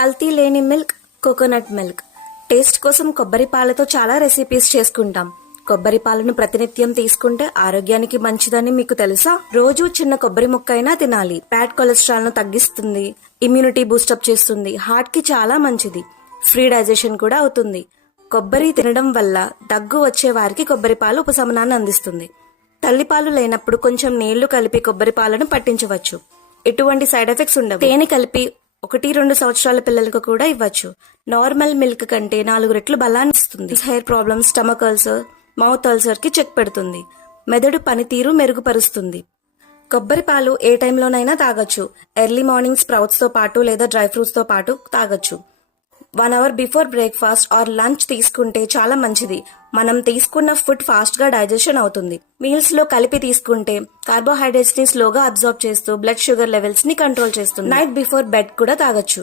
కల్తీ లేని milk, coconut milk. Taste కోసం కొబ్బరి పాలతో చాలా రెసిపీస్ చేసుకుంటాం. కొబ్బరి పాలను ప్రతినిత్యం తీసుకుంటే ఆరోగ్యానికి మంచిదని మీకు తెలుసా? రోజు చిన్న కొబ్బరి ముక్క అయినా తినాలి. బ్యాడ్ కొలెస్ట్రాల్ ను తగ్గిస్తుంది, ఇమ్యూనిటీ బూస్టప్ చేస్తుంది, హార్ట్ కి చాలా మంచిది, ఫ్రీ డైజెషన్ కూడా అవుతుంది. కొబ్బరి తినడం వల్ల దగ్గు వచ్చే వారికి కొబ్బరి పాలు ఉపశమనాన్ని అందిస్తుంది. తల్లిపాలు లేనప్పుడు కొంచెం నీళ్లు కలిపి కొబ్బరి పాలను పట్టించవచ్చు. ఎటువంటి సైడ్ ఎఫెక్ట్స్ ఉండవు. తేనె కలిపి 1-2 సంవత్సరాల పిల్లలకు కూడా ఇవ్వచ్చు. నార్మల్ మిల్క్ కంటే 4 రెట్లు బలాన్ని ఇస్తుంది. Hair problems, stomach ulcer, mouth ulcer కి చెక్ పెడుతుంది. మెదడు పనితీరు మెరుగుపరుస్తుంది. కొబ్బరి పాలు ఏ టైంలోనైనా తాగొచ్చు. ఎర్లీ మార్నింగ్ స్ప్రౌట్స్ తో పాటు లేదా డ్రై ఫ్రూట్స్ తో పాటు తాగొచ్చు. 1 hour before breakfast or lunch తీసుకుంటే చాలా మంచిది. మనం తీసుకున్న ఫుడ్ ఫాస్ట్ గా డైజెషన్ అవుతుంది. మీల్స్ లో కలిపి తీసుకుంటే కార్బోహైడ్రేట్స్ ని స్లోగా అబ్జార్బ్ చేస్తూ బ్లడ్ షుగర్ లెవెల్స్ ని కంట్రోల్ చేస్తుంది. నైట్ బిఫోర్ బెడ్ కూడా తాగొచ్చు.